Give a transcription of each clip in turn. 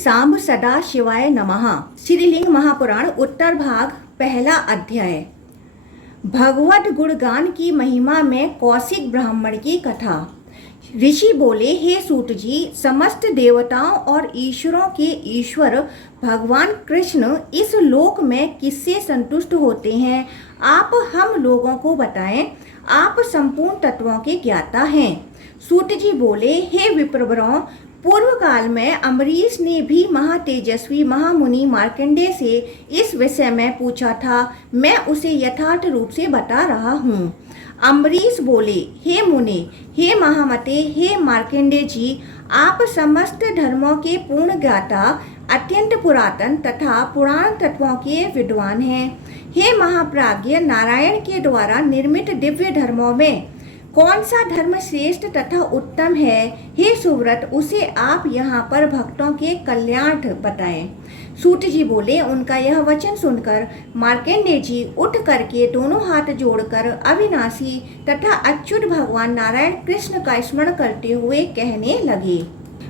सांब सदा शिवाय नमः। श्रीलिंग महापुराण उत्तर भाग पहला अध्याय। भगवत गुणगान की महिमा में कौशिक ब्राह्मण की कथा। ऋषि बोले, हे सूत जी, समस्त देवताओं और ईश्वरों के ईश्वर भगवान कृष्ण इस लोक में किससे संतुष्ट होते हैं, आप हम लोगों को बताएं। आप संपूर्ण तत्वों के ज्ञाता हैं। सूत जी बोले, हे विप्रवरों, पूर्व काल में अम्बरीश ने भी महातेजस्वी महामुनि मार्कंडेय से इस विषय में पूछा था। मैं उसे यथार्थ रूप से बता रहा हूँ। अम्बरीश बोले, हे मुनि, हे महामते, हे मार्कंडेय जी, आप समस्त धर्मों के पूर्ण ज्ञाता, अत्यंत पुरातन तथा पुराण तत्वों के विद्वान हैं। हे महाप्राज्ञ, नारायण के द्वारा निर्मित दिव्य धर्मों में कौन सा धर्म श्रेष्ठ तथा उत्तम है? हे सुव्रत, उसे आप यहाँ पर भक्तों के कल्याणार्थ बताएं। सूत जी बोले, उनका यह वचन सुनकर मार्कंडेय जी उठ करके दोनों हाथ जोड़कर अविनाशी तथा अच्युत भगवान नारायण कृष्ण का स्मरण करते हुए कहने लगे।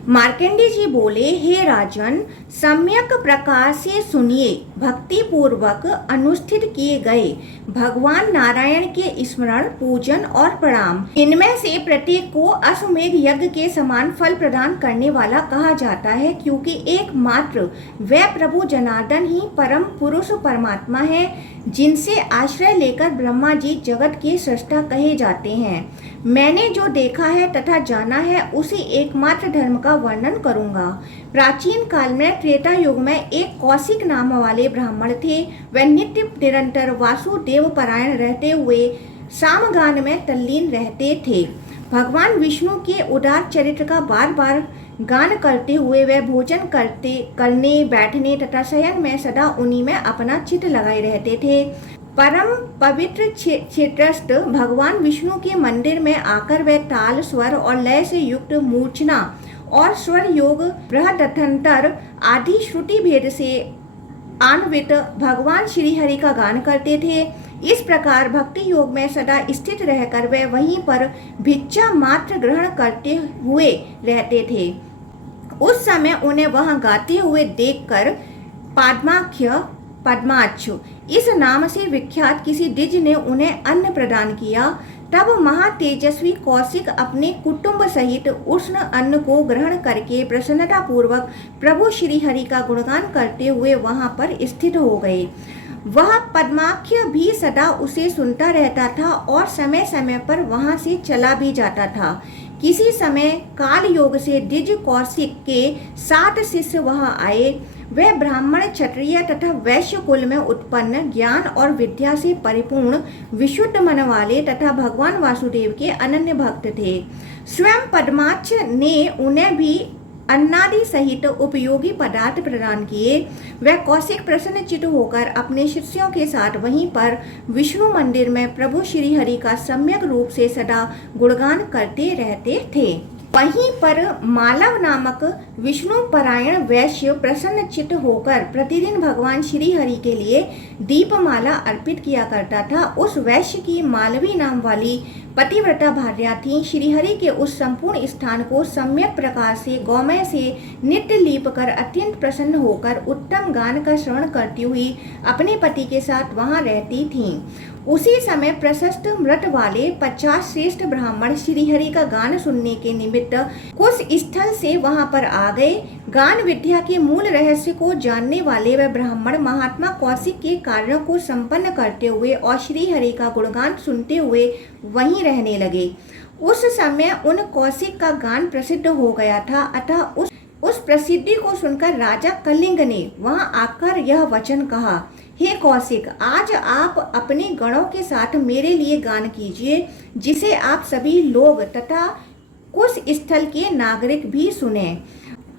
मार्कंडेय जी बोले, हे राजन, सम्यक प्रकार से सुनिए। भक्ति पूर्वक अनुष्ठित किए गए भगवान नारायण के स्मरण, पूजन और प्रणाम, इनमें से प्रत्येक को अश्वमेध यज्ञ के समान फल प्रदान करने वाला कहा जाता है, क्योंकि एकमात्र वह प्रभु जनार्दन ही परम पुरुष परमात्मा है, जिनसे आश्रय लेकर ब्रह्मा जी जगत के सृष्टा कहे जाते हैं। मैंने जो देखा है तथा जाना है, उसी एकमात्र धर्म का वर्णन करूंगा। प्राचीन काल में त्रेता युग में एक कौशिक नाम वाले ब्राह्मण थे। वह नित्य निरंतर वासुदेव परायण रहते हुए सामगान में तल्लीन रहते थे। भगवान विष्णु के उदार चरित्र का बार बार गान करते हुए वह भोजन करने बैठने तथा शयन में सदा उन्हीं में अपना चित्त लगाए रहते थे। परम पवित्र क्षेत्रस्थ भगवान विष्णु के मंदिर में आकर वह ताल, स्वर और लय से युक्त मूर्छना और स्वर योग, बृहदंतर आदि श्रुति भेद से अन्वित भगवान श्री हरि का गान करते थे। इस प्रकार भक्ति योग में सदा स्थित रहकर वह वहीं पर भिक्षा मात्र ग्रहण करते हुए रहते थे। उस समय उन्हें वहां गाते हुए देखकर पद्माक्ष इस नाम से विख्यात किसी द्विज ने उन्हें अन्न प्रदान किया। तब महातेजस्वी कौशिक अपने कुटुंब सहित उष्ण अन्न को ग्रहण करके प्रसन्नता पूर्वक प्रभु श्री हरि का गुणगान करते हुए वहां पर स्थित हो गए। वह पद्माख्य भी सदा उसे सुनता रहता था और समय समय पर वहां से चला भी जाता था। किसी समय काल योग से द्विज कौशिक के 7 शिष्य वहां आए। वे ब्राह्मण, क्षत्रिय तथा वैश्य कुल में उत्पन्न, ज्ञान और विद्या से परिपूर्ण, विशुद्ध मन वाले तथा भगवान वासुदेव के अनन्य भक्त थे। स्वयं पद्माक्ष ने उन्हें भी अन्नादि सहित उपयोगी पदार्थ प्रदान किए। वह कौशिक प्रसन्नचित्त होकर अपने शिष्यों के साथ वहीं पर विष्णु मंदिर में प्रभु श्री हरि का सम्यक रूप से सदा गुणगान करते रहते थे। वहीं पर मालव नामक विष्णु परायण वैश्य प्रसन्नचित्त होकर प्रतिदिन भगवान श्री हरि के लिए दीपमाला अर्पित किया करता था। उस वैश्य की मालवी नाम वाली पतिव्रता भार्या थी। श्रीहरि के उस संपूर्ण स्थान को सम्यक प्रकार से गौमय से नित्य लीप कर अत्यंत प्रसन्न होकर उत्तम गान का श्रवण करती हुई अपने पति के साथ वहां रहती थीं। उसी समय प्रशस्त मृत वाले 50 श्रेष्ठ ब्राह्मण श्रीहरि का गान सुनने के निमित्त कुछ स्थल से वहां पर आ गए। गान विद्या के मूल रहस्य को जानने वाले वह ब्राह्मण महात्मा कौशिक के कार्यों को संपन्न करते हुए और श्रीहरि का गुणगान सुनते हुए वहीं रहने लगे। उस समय उन कौशिक का गान प्रसिद्ध हो गया था। अतः उस प्रसिद्धि को सुनकर राजा कलिंग ने वहां आकर यह वचन कहा, हे कौशिक, आज आप अपने गणों के साथ मेरे लिए गान कीजिए, जिसे आप सभी लोग तथा कुछ स्थल के नागरिक भी सुने।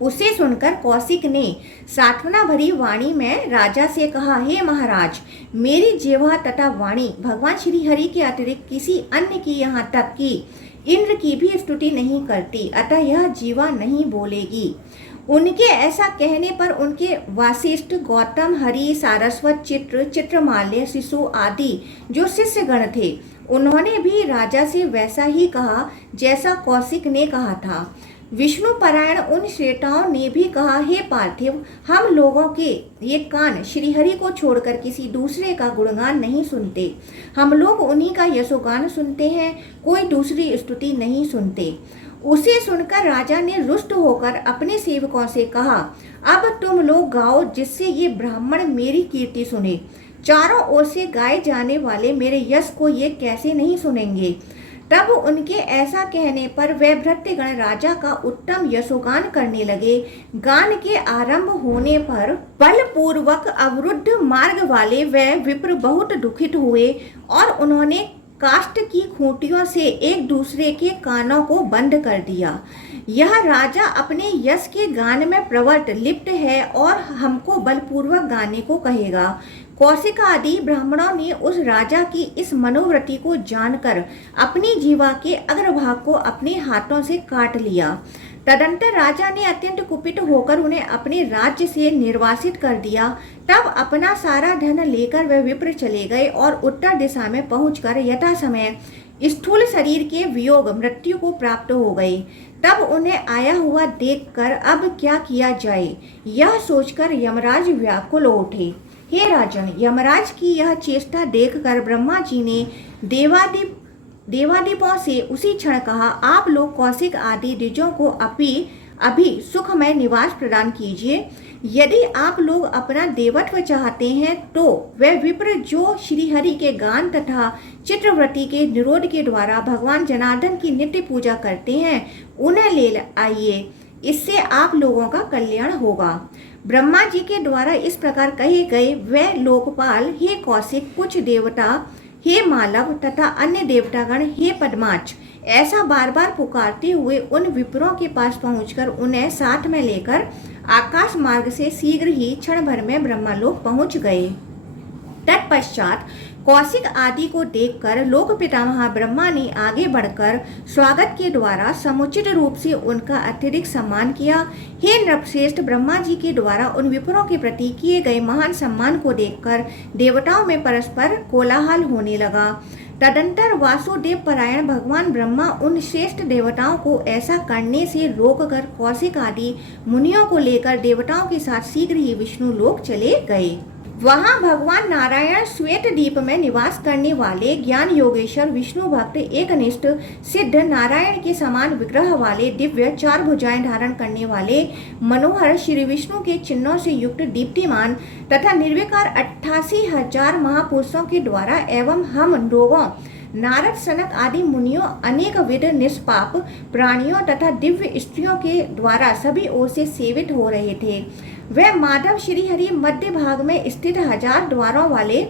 उसे सुनकर कौशिक ने सांत्वना भरी वाणी में राजा से कहा, हे महाराज, मेरी जिह्वा तथा वाणी भगवान श्री हरि के अतिरिक्त किसी अन्य की, यहाँ तक कि इंद्र की भी स्तुति नहीं करती, अतः यह जीवा नहीं बोलेगी। उनके ऐसा कहने पर उनके वासिष्ठ, गौतम, हरि, सारस्वत, चित्रमाल्य, शिशु आदि जो शिष्यगण थे, उन्होंने भी राजा से वैसा ही कहा जैसा कौशिक ने कहा था। विष्णु परायण उन श्रेष्ठों ने भी कहा, हे पार्थिव, हम लोगों के ये कान श्रीहरि को छोड़कर किसी दूसरे का गुणगान नहीं सुनते। हम लोग उन्हीं का यशोगान सुनते हैं, कोई दूसरी स्तुति नहीं सुनते। उसे सुनकर राजा ने रुष्ट होकर अपने सेवकों से कहा, अब तुम लोग गाओ, जिससे ये ब्राह्मण मेरी कीर्ति सुने। चारों ओर से गाए जाने वाले मेरे यश को ये कैसे नहीं सुनेंगे। तब उनके ऐसा कहने पर वे भृत्यगण राजा का उत्तम यशोगान करने लगे। गान के आरंभ होने पर बलपूर्वक अवरुद्ध मार्ग वाले वे विप्र बहुत दुखित हुए और उन्होंने काष्ठ की खूंटियों से एक दूसरे के कानों को बंद कर दिया। यह राजा अपने यश के गान में प्रवृत्त लिप्त है और हमको बलपूर्वक गाने को कहेगा। कौशिक आदि ब्राह्मणों ने उस राजा की इस मनोवृत्ति को जानकर अपनी जीवा के अग्रभाग को अपने हाथों से काट लिया। तदंतर राजा ने अत्यंत कुपित होकर उन्हें अपने राज्य से निर्वासित कर दिया। तब अपना सारा धन लेकर वे विप्र चले गए और उत्तर दिशा में पहुंचकर यथा समय स्थूल शरीर के वियोग मृत्यु को प्राप्त हो गए। तब उन्हें आया हुआ देखकर अब क्या किया जाए, यह सोचकर यमराज व्याकुल हो उठे। हे राजन, यमराज की यह चेष्टा देखकर ब्रह्मा जी ने देवादीपों से उसी क्षण कहा, आप लोग कौशिक आदि द्विजों को अभी सुखमय निवास प्रदान कीजिए। यदि आप लोग अपना देवत्व चाहते हैं तो वे विप्र जो श्रीहरि के गान तथा चित्रवृत्ति के निरोध के द्वारा भगवान जनार्दन की नित्य पूजा करते हैं, उन्हें ले आइए, इससे आप लोगों का कल्याण होगा। ब्रह्मा जी के द्वारा इस प्रकार कहे गए वे लोकपाल, हे कौशिक, कुछ देवता हे मालव तथा अन्य देवतागण हे पद्माच, ऐसा बार बार पुकारते हुए उन विप्रों के पास पहुंचकर उन्हें साथ में लेकर आकाश मार्ग से शीघ्र ही क्षण भर में ब्रह्मलोक पहुंच गए। तत्पश्चात कौशिक आदि को देखकर लोक पितामह ब्रह्मा ने आगे बढ़कर स्वागत के द्वारा समुचित रूप से उनका अत्यधिक सम्मान किया। हे नृपश्रेष्ठ, ब्रह्मा जी के द्वारा उन विप्रों के प्रति किए गए महान सम्मान को देखकर देवताओं में परस्पर कोलाहल होने लगा। तदंतर वासुदेव परायण भगवान ब्रह्मा उन श्रेष्ठ देवताओं को ऐसा करने से रोककर कौशिक आदि मुनियों को लेकर देवताओं के साथ शीघ्र ही विष्णु लोक चले गए। वहां भगवान नारायण श्वेत द्वीप में निवास करने वाले ज्ञान योगेश्वर विष्णु भक्त एकनिष्ठ सिद्ध नारायण के समान विग्रह वाले दिव्य चार भुजाएं धारण करने वाले मनोहर श्री विष्णु के चिन्हों से युक्त दीप्तिमान तथा निर्विकार 88,000 महापुरुषों के द्वारा एवं हम लोगों नारद सनक आदि मुनियों अनेक विध निष्पाप प्राणियों तथा दिव्य स्त्रियों के द्वारा सभी ओर से सेवित हो रहे थे। वह माधव श्रीहरि मध्य भाग में स्थित 1000 द्वारों वाले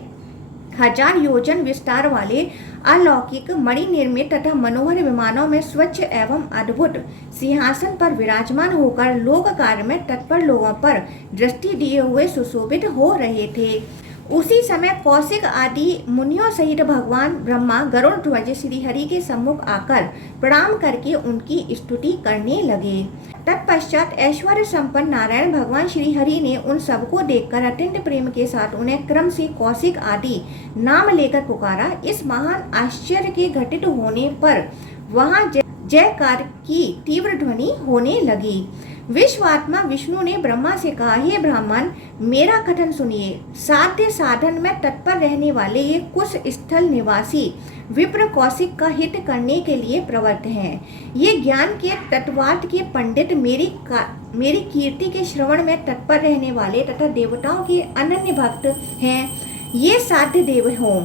1000 योजन विस्तार वाले अलौकिक मणि निर्मित तथा मनोहर विमानों में स्वच्छ एवं अद्भुत सिंहासन पर विराजमान होकर लोक कार्य में तत्पर लोगों पर दृष्टि दिए हुए सुशोभित हो रहे थे। उसी समय कौशिक आदि मुनियों सहित भगवान ब्रह्मा गरुड़ ध्वज श्रीहरि के सम्मुख आकर प्रणाम करके उनकी स्तुति करने लगे। तत्पश्चात ऐश्वर्य संपन्न नारायण भगवान श्रीहरि ने उन सबको देखकर अत्यंत प्रेम के साथ उन्हें क्रम से कौशिक आदि नाम लेकर पुकारा। इस महान आश्चर्य के घटित होने पर वहां जयकार की तीव्र ध्वनि होने लगी। विश्वात्मा विष्णु ने ब्रह्मा से कहा, हे ब्राह्मण, मेरा कथन सुनिए। साध्य साधन में तत्पर रहने वाले ये कुश स्थल निवासी विप्र कौशिक का हित करने के लिए प्रवृत्त हैं। ये ज्ञान के तत्वार्थ के पंडित मेरी कीर्ति के श्रवण में तत्पर रहने वाले तथा देवताओं के अनन्य भक्त हैं। ये साध्य देव हों,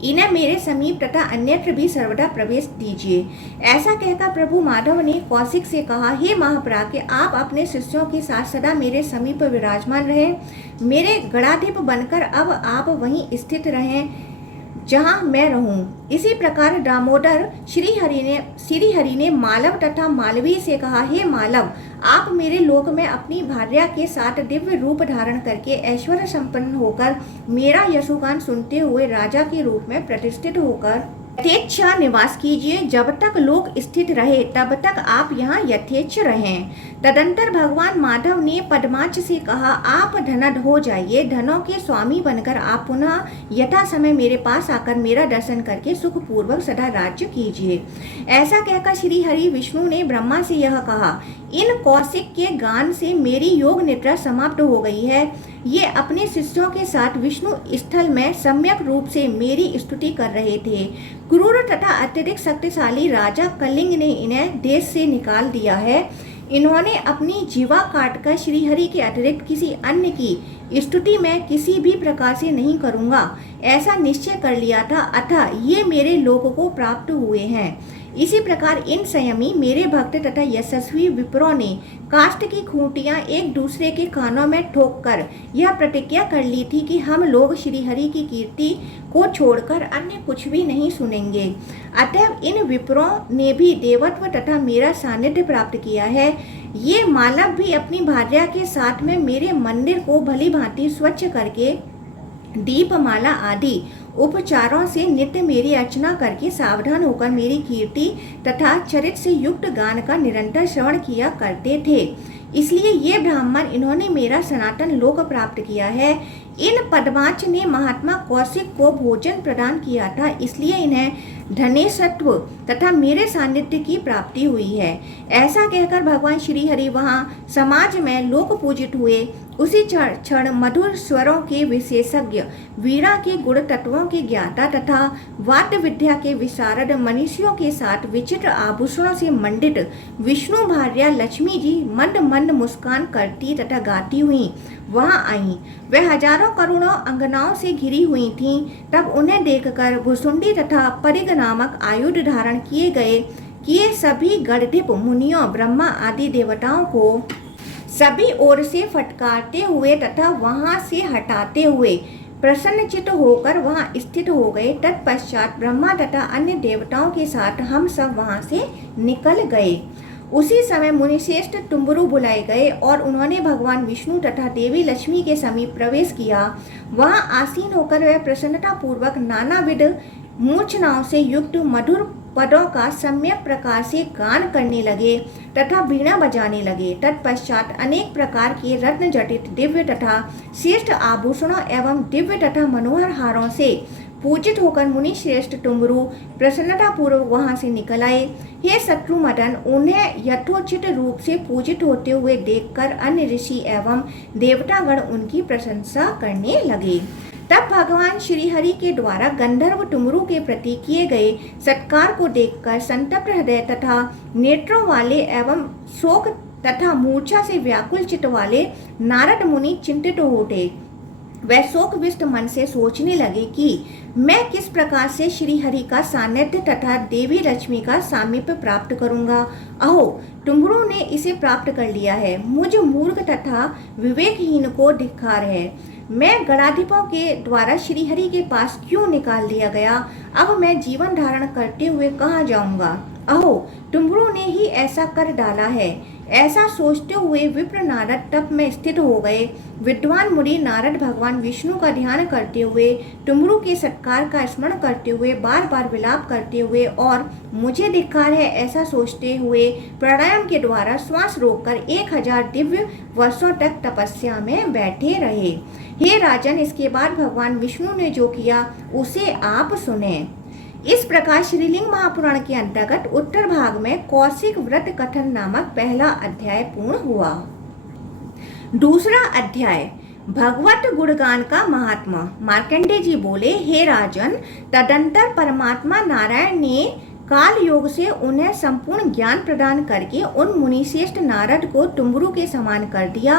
इन्हें मेरे समीप तथा अन्यत्र भी सर्वदा प्रवेश दीजिए। ऐसा कहकर प्रभु माधव ने कौशिक से कहा, हे महाप्राज्ञ, आप अपने शिष्यों के साथ सदा मेरे समीप विराजमान रहे। मेरे गणाधिप बनकर अब आप वहीं स्थित रहें जहाँ मैं रहूं। इसी प्रकार दामोदर श्रीहरि ने मालव तथा मालवी से कहा, हे मालव, आप मेरे लोक में अपनी भार्या के साथ दिव्य रूप धारण करके ऐश्वर्य संपन्न होकर मेरा यशोगान सुनते हुए राजा के रूप में प्रतिष्ठित होकर यथेच्छा निवास कीजिए, जब तक लोग स्थित रहे तब तक आप यहाँ यथेच्छ रहें। तदंतर भगवान माधव ने पद्माक्ष से कहा, आप धनद हो जाइए, धनों के स्वामी बनकर आप पुनः यथा समय मेरे पास आकर मेरा दर्शन करके सुखपूर्वक सदा राज्य कीजिए। ऐसा कहकर श्री हरि विष्णु ने ब्रह्मा से यह कहा, इन कौशिक के गान से मेरी योग निद्रा समाप्त हो गई है। ये अपने शिष्यों के साथ विष्णु स्थल में सम्यक रूप से मेरी स्तुति कर रहे थे। क्रूर तथा अत्यधिक शक्तिशाली राजा कलिंग ने इन्हें देश से निकाल दिया है। इन्होंने अपनी जीवा काटकर श्रीहरि के अतिरिक्त किसी अन्य की स्तुति में किसी भी प्रकार से नहीं करूँगा, ऐसा निश्चय कर लिया था। अतः ये मेरे लोक को प्राप्त हुए हैं। इसी प्रकार इन संयमी मेरे भक्त तथा यशस्वी विप्रों ने काष्ठ की खूंटियां एक दूसरे के कानों में ठोककर यह प्रतिज्ञा कर ली थी कि हम लोग श्रीहरि की कीर्ति को छोड़कर अन्य कुछ भी नहीं सुनेंगे। अतः इन विप्रों ने भी देवत्व तथा मेरा सानिध्य प्राप्त किया है। ये मालव भी अपनी भार्या के साथ में मेरे मंदिर को भली भांति स्वच्छ करके दीपमाला आदि उपचारों से नित्य मेरी अर्चना करके सावधान होकर मेरी कीर्ति तथा चरित से युक्त गान का निरंतर श्रवण किया करते थे। इसलिए ये ब्राह्मण इन्होंने मेरा सनातन लोक प्राप्त किया है। इन पद्माक्ष ने महात्मा कौशिक को भोजन प्रदान किया था, इसलिए इन्हें धनेशत्व तथा मेरे सानिध्य की प्राप्ति हुई है। ऐसा कहकर भगवान श्री हरि वहाँ समाज में लोक पूजित हुए। उसी क्षण मधुर स्वरों के विशेषज्ञ, वीणा के गुण तत्वों के ज्ञाता तथा वाद्य विद्या के विशारद मनुष्यों के साथ विचित्र आभूषणों से मंडित विष्णु भार्या लक्ष्मी जी मंद मंद मुस्कान करती तथा गाती हुई वहां आई। वह हजारों करोड़ों अंगनाओं से घिरी हुई थीं। तब उन्हें देखकर भुसुंडी तथा परिग नामक आयुध धारण किए सभी गणधिप मुनियों, ब्रह्मा आदि देवताओं को सभी ओर से फटकारते हुए तथा वहां से हटाते हुए प्रसन्नचित्त होकर वहां स्थित हो गए। तत्पश्चात ब्रह्मा तथा अन्य देवताओं के साथ हम सब वहां से निकल गए। उसी समय मुनिश्रेष्ठ तुम्बुरु बुलाए गए और उन्होंने भगवान विष्णु तथा देवी लक्ष्मी के समीप प्रवेश किया। वहां आसीन होकर वह प्रसन्नता पूर्वक नानाविध मूर्छनाओं से युक्त मधुर पदों का सम्यक प्रकार से गान करने लगे तथा वीणा बजाने लगे। तत्पश्चात अनेक प्रकार के रत्न जटित दिव्य तथा श्रेष्ठ आभूषणों एवं दिव्य तथा मनोहर हारों से पूजित होकर मुनि श्रेष्ठ तुम्बुरु प्रसन्नता पूर्वक वहां से निकल आए। हे शत्रुमदन, उन्हें यथोचित रूप से पूजित होते हुए देखकर अन्य ऋषि एवं देवतागण उनकी प्रशंसा करने लगे। तब भगवान श्री हरि के द्वारा गंधर्व तुम्बुरु के प्रति किए गए सत्कार को देखकर संतप्त हृदय तथा नेत्रों वाले एवं शोक तथा मूर्छा से व्याकुल चित्त वाले नारद मुनि चिंतित हो उठे। वह शोकविष्ट मन से सोचने लगे कि मैं किस प्रकार से श्री हरि का सानिध्य तथा देवी लक्ष्मी का सामीप्य प्राप्त करूंगा। अहो, तुम्बुरु ने इसे प्राप्त कर लिया है। मुझ मूर्ख तथा विवेकहीन को धिक्कार है। मैं गणाधिपों के द्वारा श्रीहरि के पास क्यों निकाल दिया गया। अब मैं जीवन धारण करते हुए कहाँ जाऊंगा। अहो, तुम्बुरु ने ही ऐसा कर डाला है। ऐसा सोचते हुए विप्र नारद तप में स्थित हो गए। विद्वान मुनि नारद भगवान विष्णु का ध्यान करते हुए, तुम्बुरु के सत्कार का स्मरण करते हुए, बार बार विलाप करते हुए और मुझे धिक्कार है ऐसा सोचते हुए प्राणायाम के द्वारा श्वास रोककर 1000 दिव्य वर्षों तक तपस्या में बैठे रहे। हे राजन, इसके बाद भगवान विष्णु ने जो किया उसे आप सुने। इस प्रकार श्रीलिंग महापुराण के अंतर्गत उत्तर भाग में कौशिक व्रत कथन नामक पहला अध्याय पूर्ण हुआ। दूसरा अध्याय, भगवत गुणगान का महात्मा। मार्कंडेय जी बोले, हे राजन, तदंतर परमात्मा नारायण ने काल योग से उन्हें संपूर्ण ज्ञान प्रदान करके उन मुनिश्रेष्ठ नारद को तुम्बुरु के समान कर दिया।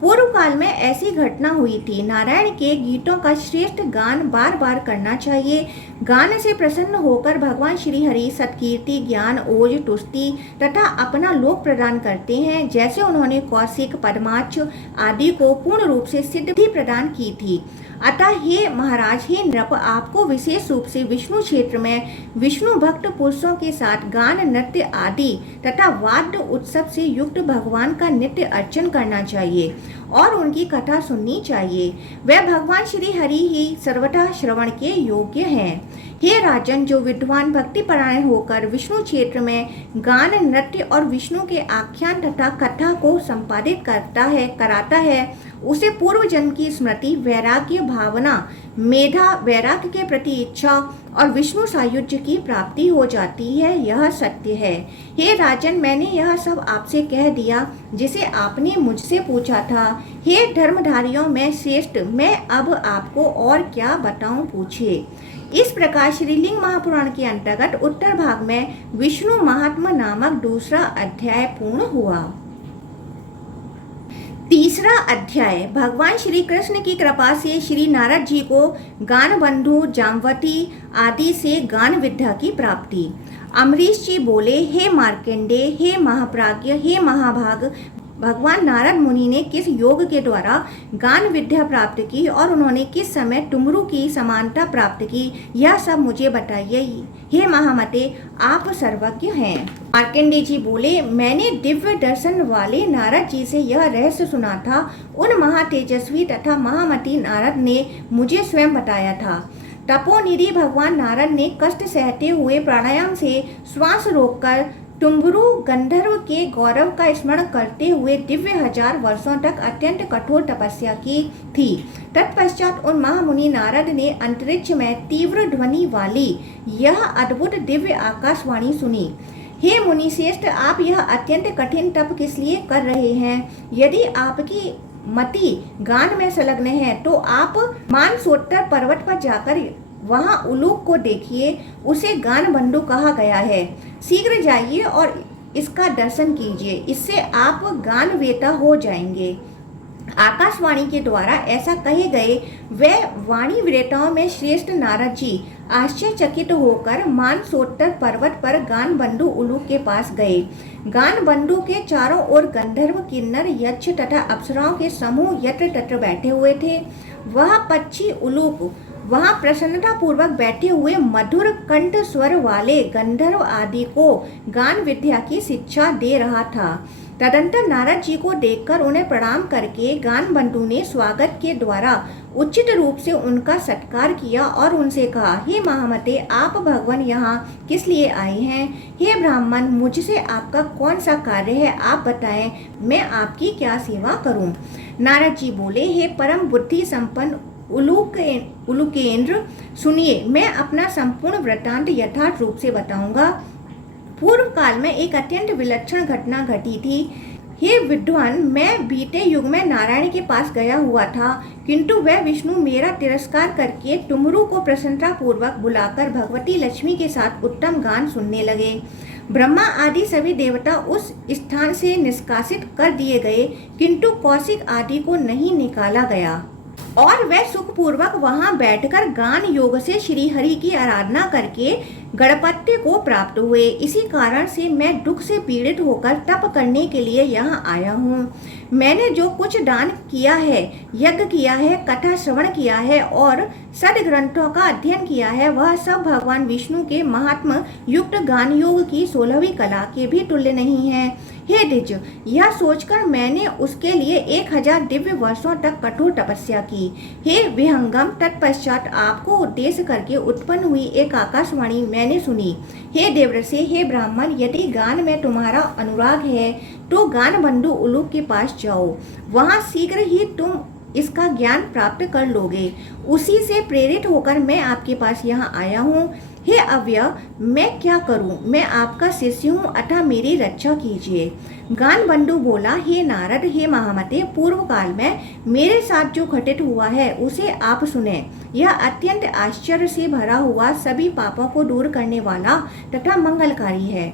पूर्व काल में ऐसी घटना हुई थी। नारायण के गीतों का श्रेष्ठ गान बार बार करना चाहिए। गान से प्रसन्न होकर भगवान श्री हरि सत्कीर्ति, ज्ञान, ओज, तुष्टि तथा अपना लोक प्रदान करते हैं। जैसे उन्होंने कौशिक, पद्माक्ष आदि को पूर्ण रूप से सिद्धि प्रदान की थी। अतः हे महाराज, हे नृप, आपको विशेष रूप से विष्णु क्षेत्र में विष्णु भक्त पुरुषों के साथ गान, नृत्य आदि तथा वाद्य उत्सव से युक्त भगवान का नित्य अर्चन करना चाहिए और उनकी कथा सुननी चाहिए। वह भगवान श्री हरि ही सर्वथा श्रवण के योग्य हैं। हे राजन, जो विद्वान भक्ति परायण होकर विष्णु क्षेत्र में गान, नृत्य और विष्णु के आख्यान तथा कथा को संपादित कराता है, उसे पूर्व जन्म की स्मृति, वैराग्य भावना, मेधा, वैराग्य के प्रति इच्छा और विष्णु सायुज्य की प्राप्ति हो जाती है। यह सत्य है। हे राजन, मैंने यह सब आपसे कह दिया जिसे आपने मुझसे पूछा था। हे धर्मधारियों में श्रेष्ठ, मैं अब आपको और क्या बताऊं, पूछिए। इस प्रकार श्रीलिंग महापुराण के अंतर्गत उत्तर भाग में विष्णु महात्मा नामक दूसरा अध्याय पूर्ण हुआ। तीसरा अध्याय, भगवान श्री कृष्ण की कृपा से श्री नारद जी को गान बंधु जाम्बवती आदि से गान विद्या की प्राप्ति। अम्बरीश जी बोले, हे मार्कंडेय, हे महाप्राज्ञ, हे महाभाग, भगवान नारद मुनि ने किस योग के द्वारा गान विद्या प्राप्त की और उन्होंने किस समय डुमरू की समानता प्राप्त की, यह सब मुझे बताइए। हे महामते, आप सर्वज्ञ हैं। मार्कंडेय जी बोले, मैंने दिव्य दर्शन वाले नारद जी से यह रहस्य सुना था। उन महातेजस्वी तथा महामती नारद ने मुझे स्वयं बताया था। तपोनिधि भगवान नारद ने कष्ट सहते हुए प्राणायाम से श्वास रोककर डुम्बरू गंधर्व के गौरव का स्मरण करते हुए दिव्य 1000 वर्षों तक अत्यंत कठोर तपस्या की थी। तत्पश्चात उन महामुनि नारद ने अंतरिक्ष में तीव्र ध्वनि वाली यह अद्भुत दिव्य आकाशवाणी सुनी। हे मुनि श्रेष्ठ, आप यह अत्यंत कठिन तप किस लिए कर रहे हैं? यदि आपकी मति गान में संलग्न है तो आप मानसोत्तर पर्वत पर जाकर वहां उलूक को देखिए। उसे गान बंधु कहा गया है। शीघ्र जाइए और इसका दर्शन कीजिए, इससे आप गान वेता हो जाएंगे। आकाशवाणी के द्वारा ऐसा कहे गए वे वाणी विरेताओं में श्रेष्ठ नारद जी आश्चर्यचकित होकर मानसोत्तर पर्वत पर गान बंधु उलूक के पास गए। गान बंधु के चारों ओर गंधर्व, किन्नर, यक्ष तथा अप्सराओं के समूह यत्र तत्र बैठे हुए थे। वह पक्षी उलूक वहां प्रसन्नता पूर्वक बैठे हुए मधुर कंठ स्वर वाले गंधर्व आदि को गान विद्या की शिक्षा दे रहा था। तदंतर नारद जी को देखकर उन्हें प्रणाम करके गान बंधु ने स्वागत के द्वारा उचित रूप से उनका सत्कार किया और उनसे कहा, हे महामते, आप भगवान यहाँ किस लिए आए हैं? हे ब्राह्मण, मुझसे आपका कौन सा कार्य है, आप बताएं, मैं आपकी क्या सेवा करूं? नारद जी बोले, हे परम बुद्धि संपन्न उलूकेंद्र, सुनिए, मैं अपना संपूर्ण वृत्तांत यथार्थ रूप से बताऊंगा। पूर्व काल में एक अत्यंत विलक्षण घटना घटी थी। हे विद्वान, मैं बीते युग में नारायण के पास गया हुआ था, किंतु वह विष्णु मेरा तिरस्कार करके डुमरू को प्रसन्नता पूर्वक बुलाकर भगवती लक्ष्मी के साथ उत्तम गान सुनने लगे। ब्रह्मा आदि सभी देवता उस स्थान से निष्कासित कर दिए गए, किंतु कौशिक आदि को नहीं निकाला गया और वे सुखपूर्वक वहां बैठकर गान योग से श्री हरि की आराधना करके गणपत्य को प्राप्त हुए। इसी कारण से मैं दुख से पीड़ित होकर तप करने के लिए यहाँ आया हूँ। मैंने जो कुछ दान किया है, यज्ञ किया है, कथा श्रवण किया है और सदग्रंथों का अध्ययन किया है, वह सब भगवान विष्णु के महात्म युक्त गान योग की 16वीं कला के भी तुल्य नहीं है। हे द्विज, यह सोचकर मैंने उसके लिए 1000 दिव्य वर्षों तक कठोर तपस्या की। हे विहंगम, तत्पश्चात आपको उद्देश्य करके उत्पन्न हुई एक आकाशवाणी मैंने सुनी। हे देवर्षि, हे ब्राह्मण, यदि गान में तुम्हारा अनुराग है तो गान बंधु उलूक के पास जाओ, वहां शीघ्र ही तुम इसका ज्ञान प्राप्त कर लोगे। उसी से प्रेरित होकर मैं आपके पास यहाँ आया हूँ। हे अव्यय, मैं क्या करूं? मैं आपका शिष्य हूं, अतः मेरी रक्षा कीजिए। गान बंधु बोला, हे नारद, हे महामते, पूर्व काल में मेरे साथ जो घटित हुआ है उसे आप सुने। यह अत्यंत आश्चर्य से भरा हुआ, सभी पापों को दूर करने वाला तथा मंगलकारी है।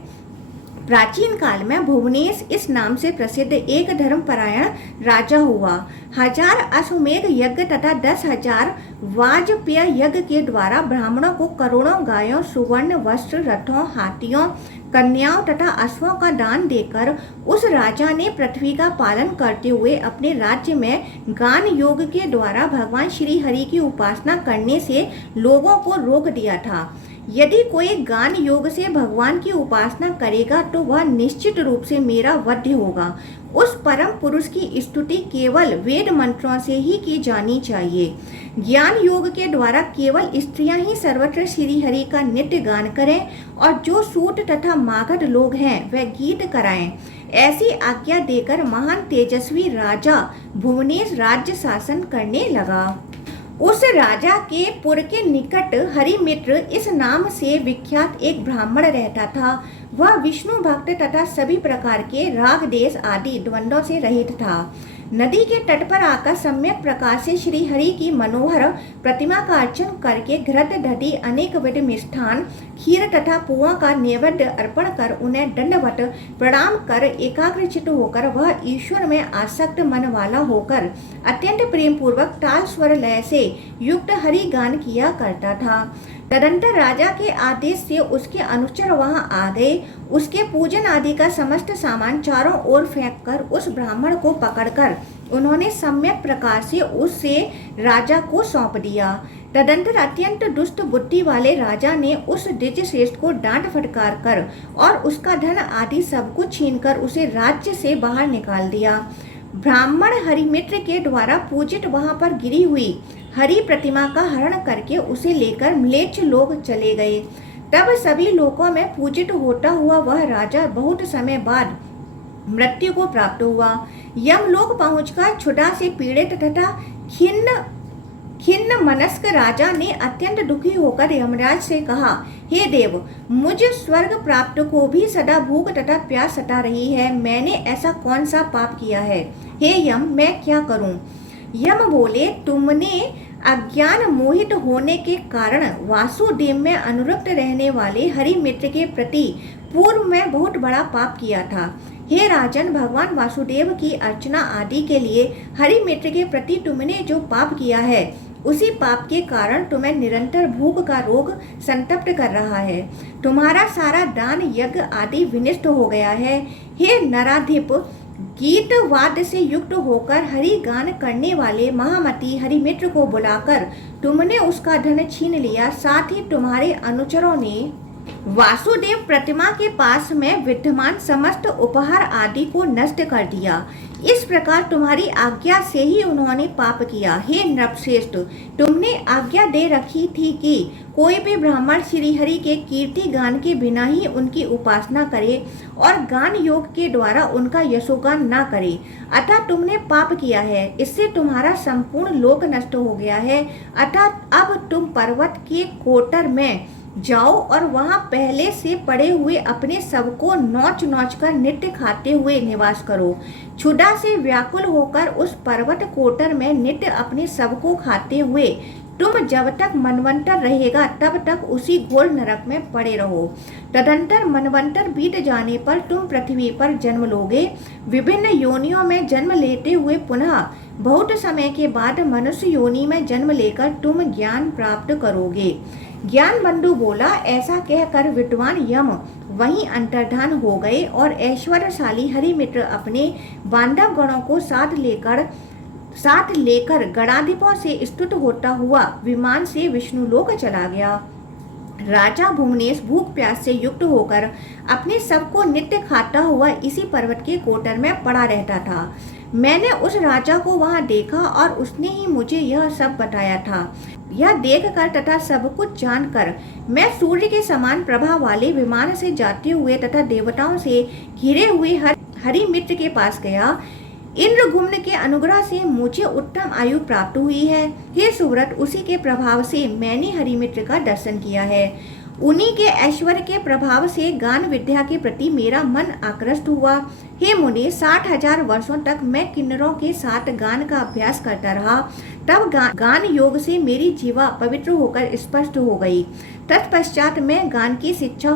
प्राचीन काल में भुवनेश इस नाम से प्रसिद्ध एक धर्मपरायण राजा हुआ। 1000 अश्वमेध यज्ञ तथा 10,000 वाजपेय यज्ञ के द्वारा ब्राह्मणों को करोड़ों गायों, सुवर्ण वस्त्र, रथों, हाथियों, कन्याओं तथा अश्वों का दान देकर उस राजा ने पृथ्वी का पालन करते हुए अपने राज्य में गान योग के द्वारा भगवान श्री हरि की उपासना करने से लोगों को रोक दिया था। यदि कोई गान योग से भगवान की उपासना करेगा तो वह निश्चित रूप से मेरा वध्य होगा। उस परम पुरुष की स्तुति केवल वेद मंत्रों से ही की जानी चाहिए। ज्ञान योग के द्वारा केवल स्त्रियां ही सर्वत्र श्री हरि का नित्य गान करें और जो सूट तथा मागध लोग हैं वह गीत कराएं। ऐसी आज्ञा देकर महान तेजस्वी राजा भुवनेश राज्य शासन करने लगा। उस राजा के पुर के निकट हरिमित्र इस नाम से विख्यात एक ब्राह्मण रहता था। वह विष्णु भक्त तथा सभी प्रकार के राग देश आदि द्वंद्वों से रहित था। नदी के तट पर आकर सम्यक प्रकार से श्री हरि की मनोहर प्रतिमा का अर्चन करके घृत दधि अनेक विध मिष्ठान खीर तथा पुआ का नैवेद्य अर्पण कर उन्हें दंडवत प्रणाम कर एकाग्रचित होकर वह ईश्वर में आसक्त मन वाला होकर अत्यंत प्रेम पूर्वक ताल स्वर लय से युक्त हरि गान किया करता था। तदंतर राजा के आदेश से उसके अनुचर वहां आ गए। उसके पूजन आदि का समस्त सामान चारों ओर फेंककर उस ब्राह्मण को पकड़कर उन्होंने सम्यक प्रकार से उससे राजा को सौंप दिया। तदंतर अत्यंत दुष्ट बुद्धि वाले राजा ने उस द्विज श्रेष्ठ को डांट फटकार कर और उसका धन आदि सब कुछ छीनकर उसे राज्य से बाहर निकाल दिया। ब्राह्मण हरिमित्र के द्वारा पूजित वहां पर गिरी हुई हरि प्रतिमा का हरण करके उसे लेकर म्लेच्छ लोग चले गए। तब सभी लोकों में पूजित होता हुआ वह राजा बहुत समय बाद मृत्यु को प्राप्त हुआ। यमलोक पहुंचकर क्षुधा से पीड़ित तथा खिन्न मनस्क राजा ने अत्यंत दुखी होकर यमराज से कहा, हे देव, मुझ स्वर्ग प्राप्त को भी सदा भूख तथा प्यास सता रही है। मैंने ऐसा कौन सा पाप किया है? हे यम, मैं क्या करूं? यम बोले, तुमने अज्ञान मोहित होने के कारण वासुदेव में अनुरक्त रहने वाले हरिमित्र के प्रति पूर्व में बहुत बड़ा पाप किया था। हे राजन, भगवान वासुदेव की अर्चना आदि के लिए हरिमित्र के प्रति तुमने जो पाप किया है उसी पाप के कारण तुम्हें निरंतर भूख का रोग संतप्त कर रहा है। तुम्हारा सारा दान यज्ञ आदि विनिष्ट हो गया है। हे नराधिप, गीत वाद्य से युक्त होकर हरि गान करने वाले महामती हरिमित्र को बुलाकर तुमने उसका धन छीन लिया। साथ ही तुम्हारे अनुचरों ने वासुदेव प्रतिमा के पास में विद्यमान समस्त उपहार आदि को नष्ट कर दिया। इस प्रकार तुम्हारी आज्ञा से ही उन्होंने पाप किया। हे नृपश्रेष्ठ, तुमने आज्ञा दे रखी थी कि कोई भी ब्राह्मण श्री हरि के कीर्ति गान के बिना ही उनकी उपासना करे और गान योग के द्वारा उनका यशोगान न करे। अतः तुमने पाप किया है, इससे तुम्हारा संपूर्ण लोक नष्ट हो गया है। अतः अब तुम पर्वत के कोटर में जाओ और वहां पहले से पड़े हुए अपने सबको नोच नोच कर नित्य खाते हुए निवास करो। क्षुधा से व्याकुल होकर उस पर्वत कोटर में नित्य अपने सबको खाते हुए तुम जब तक मनवंतर रहेगा तब तक उसी घोर नरक में पड़े रहो। तदंतर मनवंतर बीत जाने पर तुम पृथ्वी पर जन्म लोगे। विभिन्न योनियों में जन्म लेते हुए पुनः बहुत समय के बाद मनुष्य योनि में जन्म लेकर तुम ज्ञान प्राप्त करोगे। ज्ञान बंधु बोला। ऐसा कहकर विद्वान यम वहीं अंतर्धान हो गए और ऐश्वर्यशाली हरिमित्र अपने बांधव गणों को साथ लेकर गणाधिपों से स्तुत होता हुआ विमान से विष्णु लोक चला गया। राजा भुवनेश भूख प्यास से युक्त होकर अपने सबको नित्य खाता हुआ इसी पर्वत के कोटर में पड़ा रहता था। मैंने उस राजा को वहां देखा और उसने ही मुझे यह सब बताया था। यह देखकर तथा सब कुछ जानकर मैं सूर्य के समान प्रभा वाले विमान से जाते हुए तथा देवताओं से घिरे हुए हरिमित्र के पास गया। इंद्रगुम्न के अनुग्रह से मुझे उत्तम आयु प्राप्त हुई है। हे सुव्रत, उसी के प्रभाव से मैंने हरिमित्र का दर्शन किया है। उन्हीं के ऐश्वर्य के प्रभाव से गान विद्या के प्रति मेरा मन आकृष्ट हुआ। हे मुनि, 60,000 वर्षों तक मैं किन्नरों के साथ गान का अभ्यास करता रहा। तब गान योग से मेरी जीवा पवित्र होकर स्पष्ट हो गई। तत्पश्चात मैं गान की शिक्षा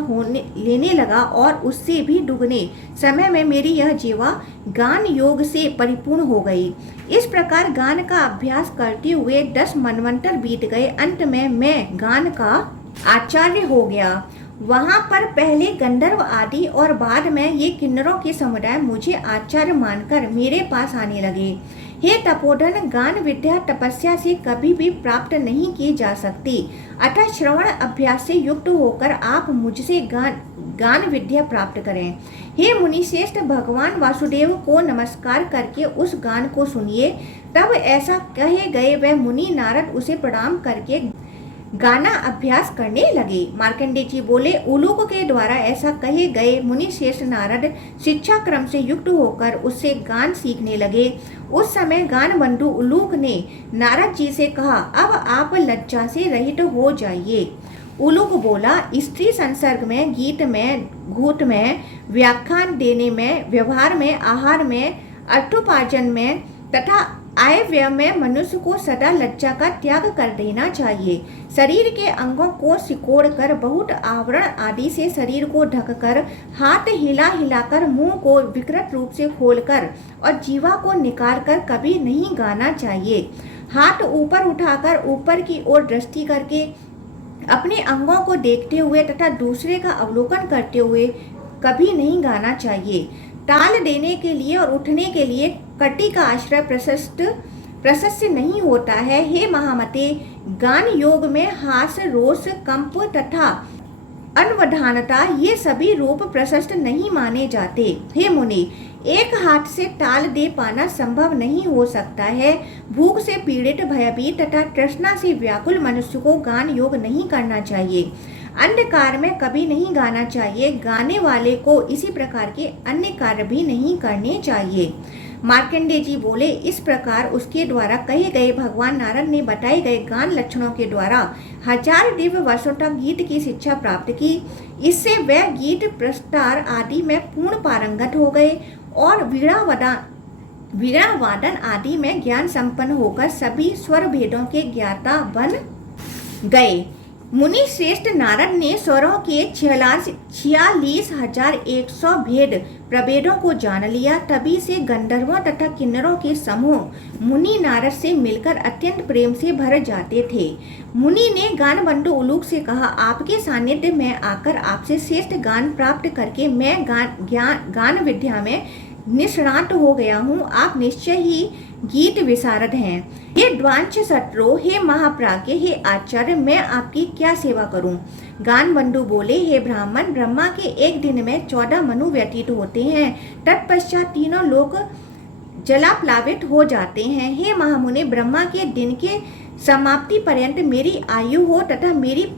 लेने लगा और उससे भी दुगने समय में मेरी यह जीवा गान योग से परिपूर्ण हो गई। इस प्रकार गान का अभ्यास करते हुए 10 मनवंतर बीत गए। अंत में मैं गान का आचार्य हो गया। वहां पर पहले गंधर्व आदि और बाद में ये किन्नरों के समुदाय मुझे आचार्य मानकर मेरे पास आने लगे। हे तपोधन, गान विद्या तपस्या से कभी भी प्राप्त नहीं की जा सकती, अतः श्रवण अभ्यास से युक्त होकर आप मुझसे गान विद्या प्राप्त करें। हे मुनिश्रेष्ठ, भगवान वासुदेव को नमस्कार करके उस गान को सुनिए। तब ऐसा कहे गए वह मुनि नारद उसे प्रणाम करके गाना अभ्यास करने लगे। मार्कंडेय जी बोले, उलूक के द्वारा ऐसा कहे गए मुनि श्रेष्ठ नारद शिक्षा क्रम से युक्त होकर उससे गान सीखने लगे। उस समय गान बंधु उलूक ने नारद जी से कहा, अब आप लज्जा से रहित हो जाइए। उलूक बोला, स्त्री संसर्ग में, गीत में, घूट में, व्याख्यान देने में, व्यवहार में, आहार में, अर्थोपार्जन में तथा आय व्यय में मनुष्य को सदा लज्जा का त्याग कर देना चाहिए। शरीर के अंगों को सिकोड़ कर, बहुत आवरण आदि से शरीर को ढककर, हाथ हिला हिलाकर, मुंह को विकृत रूप से खोलकर और जीवा को निकाल कर कभी नहीं गाना चाहिए। हाथ ऊपर उठाकर ऊपर की ओर दृष्टि करके अपने अंगों को देखते हुए तथा दूसरे का अवलोकन करते हुए कभी नहीं गाना चाहिए। ताल देने के लिए और उठने के लिए कटी का आश्रय प्रशस्त नहीं होता है। हे महामते, गान योग में हास, रोष, कंप तथा अनवधानता ये सभी रूप प्रशस्त नहीं माने जाते। हे मुनि, एक हाथ से ताल दे पाना संभव नहीं हो सकता है। भूख से पीड़ित, भयभीत तथा तृष्णा से व्याकुल मनुष्य को गान योग नहीं करना चाहिए। अंधकार में कभी नहीं गाना चाहिए। गाने वाले को इसी प्रकार के अन्य कार्य भी नहीं करने चाहिए। मार्कंडेय जी बोले, इस प्रकार उसके द्वारा कहे गए भगवान नारद ने बताए गए गान लक्षणों के द्वारा 1000 दिव्य वर्षों तक गीत की शिक्षा प्राप्त की। इससे वह गीत, प्रस्तार आदि में पूर्ण पारंगत हो गए और वीणा वादन आदि में ज्ञान संपन्न होकर सभी स्वर भेदों के ज्ञाता बन गए। मुनि श्रेष्ठ नारद ने स्वरों के 46,100 भेद प्रभेदों को जान लिया। तभी से गंधर्वों तथा किन्नरों के समूह मुनि नारद से मिलकर अत्यंत प्रेम से भर जाते थे। मुनि ने गान बंधु उलूक से कहा, आपके सानिध्य में आकर आपसे श्रेष्ठ गान प्राप्त करके मैं गान विद्या में निष्णात हो गया हूँ। आप निश्चय ही गीत विशारद हैं। हे द्वांच शत्रु, हे महाप्राज्ञ, हे आचार्य, मैं आपकी क्या सेवा करूं? गान बंधु बोले, हे ब्राह्मण, ब्रह्मा के एक दिन में 14 मनु व्यतीत होते हैं। तत्पश्चात तीनों लोग जलाप्लावित हो जाते हैं। हे महामुनि, ब्रह्मा के दिन के समाप्ति पर्यंत मेरी आयु हो तथा मेरा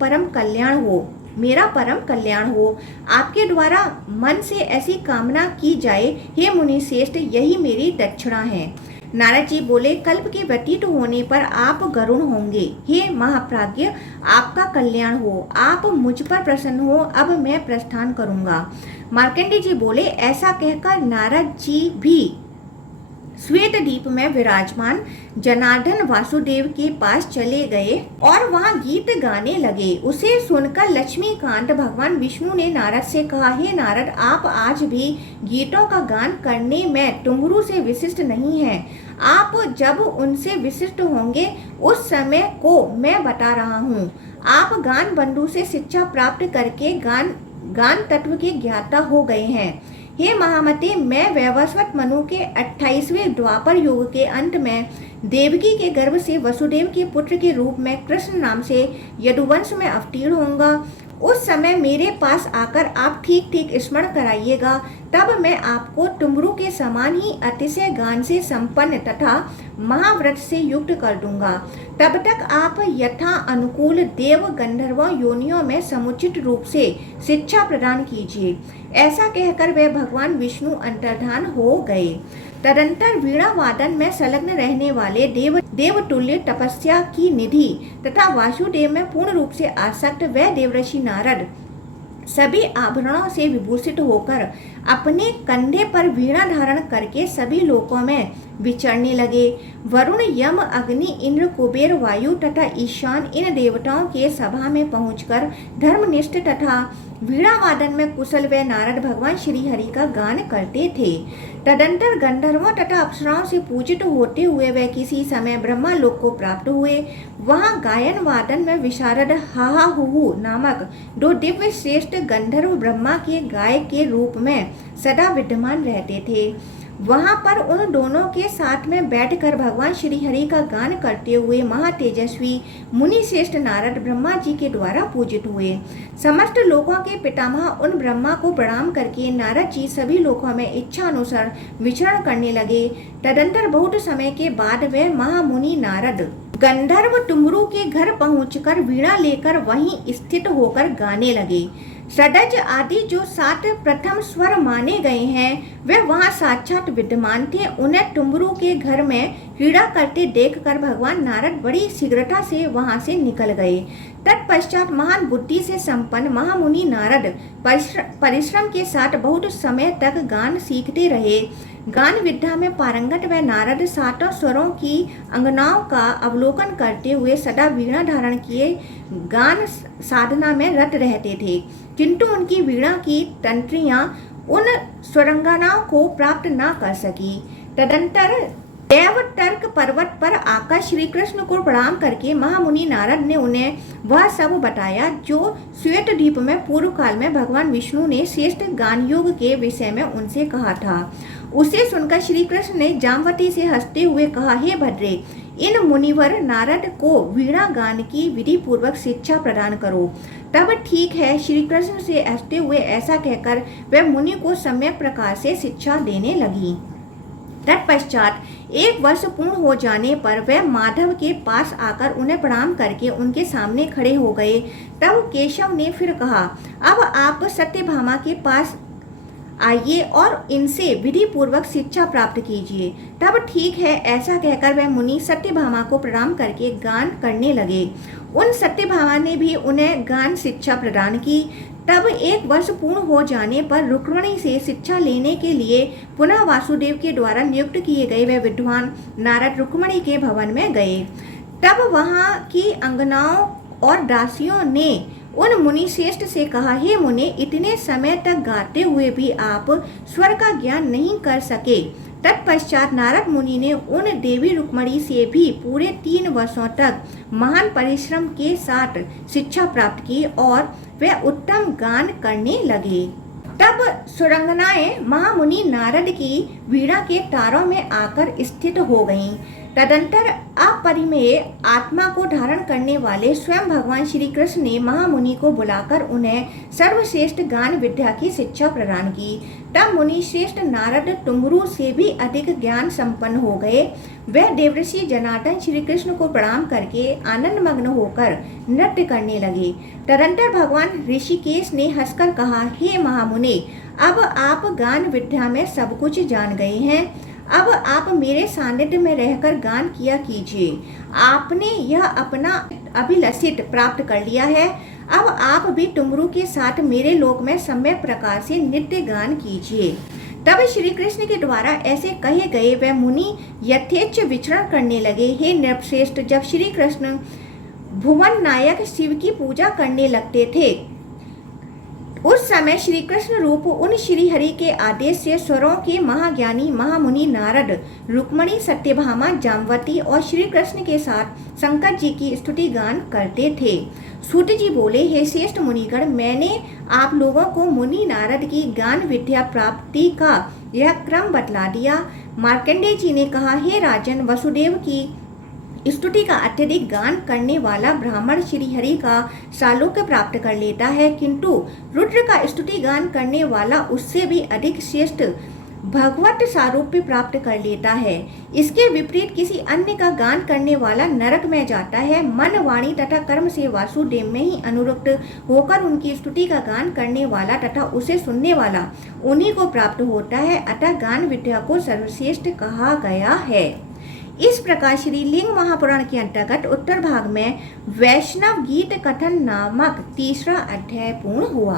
परम कल्याण हो। आपके द्वारा मन से ऐसी कामना की जाए। हे मुनि श्रेष्ठ, यही मेरी दक्षिणा है। नारद जी बोले, कल्प के व्यतीत होने पर आप गरुण होंगे। हे महाप्राज्ञ, आपका कल्याण हो। आप मुझ पर प्रसन्न हो। अब मैं प्रस्थान करूंगा। मार्कंडेय जी बोले, ऐसा कहकर नारद जी भी श्वेत द्वीप में विराजमान जनार्दन वासुदेव के पास चले गए और वहां गीत गाने लगे। उसे सुनकर लक्ष्मीकांत भगवान विष्णु ने नारद से कहा, हे नारद, आप आज भी गीतों का गान करने में तुम्हारू से विशिष्ट नहीं हैं। आप जब उनसे विशिष्ट होंगे उस समय को मैं बता रहा हूँ। आप गान बंधु से शिक्षा प्राप्त करके गान तत्व के ज्ञाता हो गए हैं। हे महामते, मैं वैवस्वत मनु के 28वें द्वापर युग के अंत में देवकी के गर्भ से वसुदेव के पुत्र के रूप में कृष्ण नाम से यदुवंश में अवतीर्ण होऊंगा। उस समय मेरे पास आकर आप ठीक ठीक स्मरण कराइएगा। तब मैं आपको तुम्हारू के समान ही अतिशय गान से संपन्न तथा महाव्रत से युक्त कर दूंगा। तब तक आप यथा अनुकूल देव गंधर्वों योनियों में समुचित रूप से शिक्षा प्रदान कीजिए। ऐसा कहकर वे भगवान विष्णु अंतर्धान हो गए। तदंतर वीणा वादन में संलग्न रहने वाले देवतुल्य तपस्या की निधि तथा वासुदेव में पूर्ण रूप से आसक्त वह देवऋषि नारद सभी आभरणों से विभूषित होकर अपने कंधे पर वीणा धारण करके सभी लोकों में विचरने लगे। वरुण, यम, अग्नि, इंद्र, कुबेर, वायु तथा ईशान इन देवताओं के सभा में पहुंचकर धर्मनिष्ठ तथा वीणा वादन में कुशल वे नारद भगवान श्री हरि का गान करते थे। तदंतर गंधर्वों तथा अप्सराओं से पूजित होते हुए वे किसी समय ब्रह्मा लोक को प्राप्त हुए। वहां गायन वादन में विशारद हाहा हुहु नामक 2 दिव्य श्रेष्ठ गंधर्व ब्रह्मा के गायक के रूप में सदा विद्यमान रहते थे। वहां पर उन दोनों के साथ में बैठकर भगवान श्री हरि का गान करते हुए महातेजस्वी मुनि श्रेष्ठ नारद ब्रह्मा जी के द्वारा पूजित हुए। समस्त लोकों के पितामह उन ब्रह्मा को प्रणाम करके नारद जी सभी लोकों में इच्छा अनुसार विचरण करने लगे। तदंतर बहुत समय के बाद वे महामुनि नारद गंधर्व टुमरू के घर पहुंचकर वीणा लेकर वहीं स्थित होकर गाने लगे। षडज आदि जो 7 प्रथम स्वर माने गए हैं वे वहां साक्षात विद्यमान थे। उन्हें टुमरू के घर में क्रीड़ा करते देखकर भगवान नारद बड़ी शीघ्रता से वहां से निकल गए। तत्पश्चात महान बुद्धि से संपन्न महामुनि नारद परिश्रम के साथ बहुत समय तक गान सीखते रहे। गान विद्या में पारंगत व नारद 7 स्वरों की अंगनाओं का अवलोकन करते हुए सदा वीणा धारण किए गान साधना में रत रहते थे, किंतु उनकी वीणा की तंत्रियां उन स्वरंगनाओं को प्राप्त न कर सकी। तदंतर देवतर्क पर्वत पर आकर श्री कृष्ण को प्रणाम करके महामुनि नारद ने उन्हें वह सब बताया जो श्वेत द्वीप में पूर्व काल में भगवान विष्णु ने श्रेष्ठ गान योग के विषय में उनसे कहा था। उसे सुनकर श्री कृष्ण ने जामवती से हंसते हुए कहा, हे भद्रे, इन मुनिवर नारद को वीणा गान की विधि पूर्वक शिक्षा प्रदान करो। तब ठीक है, श्री कृष्ण से हंसते हुए ऐसा कहकर वह मुनि को सम्यक प्रकार से शिक्षा देने लगी। तत्पश्चात 1 वर्ष पूर्ण हो जाने पर वह माधव के पास आकर उन्हें प्रणाम करके उनके सामने खड़े हो गए। तब केशव ने फिर कहा, अब आप सत्यभामा के पास आइए और इनसे विधि पूर्वक शिक्षा प्राप्त कीजिए। तब ठीक है, ऐसा कहकर वह मुनि सत्यभामा को प्रणाम करके गान करने लगे। उन सत्यभामा ने भी उन्हें गान शिक्षा प्रदान की। तब 1 वर्ष पूर्ण हो जाने पर रुक्मिणी से शिक्षा लेने के लिए पुनः वासुदेव के द्वारा नियुक्त किए गए वह विद्वान नारद रुक्मिणी के भवन में गए। तब वहां की अंगनाओं और दासियों ने उन मुनि श्रेष्ठ से कहा, हे मुनि, इतने समय तक गाते हुए भी आप स्वर का ज्ञान नहीं कर सके। तत्पश्चात नारद मुनि ने उन देवी रुक्मिणी से भी पूरे 3 वर्षों तक महान परिश्रम के साथ शिक्षा प्राप्त की और वे उत्तम गान करने लगे। तब सुरंगनाएं महामुनि नारद की वीणा के तारों में आकर स्थित हो गईं। तदंतर अपरिमेय आत्मा को धारण करने वाले स्वयं भगवान श्री कृष्ण ने महामुनि को बुलाकर उन्हें सर्वश्रेष्ठ गान विद्या की शिक्षा प्रदान की। तब मुनि श्रेष्ठ नारद टुमरू से भी अधिक ज्ञान संपन्न हो गए। वह देवर्षि जनार्दन श्री कृष्ण को प्रणाम करके आनंद मग्न होकर नृत्य करने लगे। तदंतर भगवान ऋषिकेश ने हंसकर कहा, हे महामुनि, अब आप गान विद्या में सब कुछ जान गए हैं। अब आप मेरे सानिध्य में रहकर गान किया कीजिए। आपने यह अपना अभिलषित प्राप्त कर लिया है। अब आप भी टुमरू के साथ मेरे लोक में सम्यक प्रकार से नित्य गान कीजिए। तब श्री कृष्ण के द्वारा ऐसे कहे गए वह मुनि यथेच्छ विचरण करने लगे। हे नृपश्रेष्ठ, जब श्री कृष्ण भुवन नायक शिव की पूजा करने लगते थे उस समय श्री कृष्ण रूप उन श्री हरि के आदेश से स्वरों के महाज्ञानी महामुनि नारद रुक्मिणी सत्यभामा जामवती और श्री कृष्ण के साथ शंकर जी की स्तुति गान करते थे। सूत जी बोले, हे श्रेष्ठ मुनिगण, मैंने आप लोगों को मुनि नारद की गान विद्या प्राप्ति का यह क्रम बतला दिया। मार्कंडेय जी ने कहा, हे राजन, वसुदेव की स्तुति का अत्यधिक गान करने वाला ब्राह्मण श्री हरि का सालोक्य प्राप्त कर लेता है, किंतु रुद्र का स्तुति गान करने वाला उससे भी अधिक श्रेष्ठ भगवत सारूप्य प्राप्त कर लेता है। इसके विपरीत किसी अन्य का गान करने वाला नरक में जाता है। मन, वाणी तथा कर्म से वासुदेव में ही अनुरक्त होकर उनकी स्तुति का गान करने वाला तथा उसे सुनने वाला उन्हीं को प्राप्त होता है। अतः गान विद्या को सर्वश्रेष्ठ कहा गया है। इस प्रकार श्री लिंग महापुराण के अंतर्गत उत्तर भाग में वैष्णव गीत कथन नामक 3रा अध्याय पूर्ण हुआ।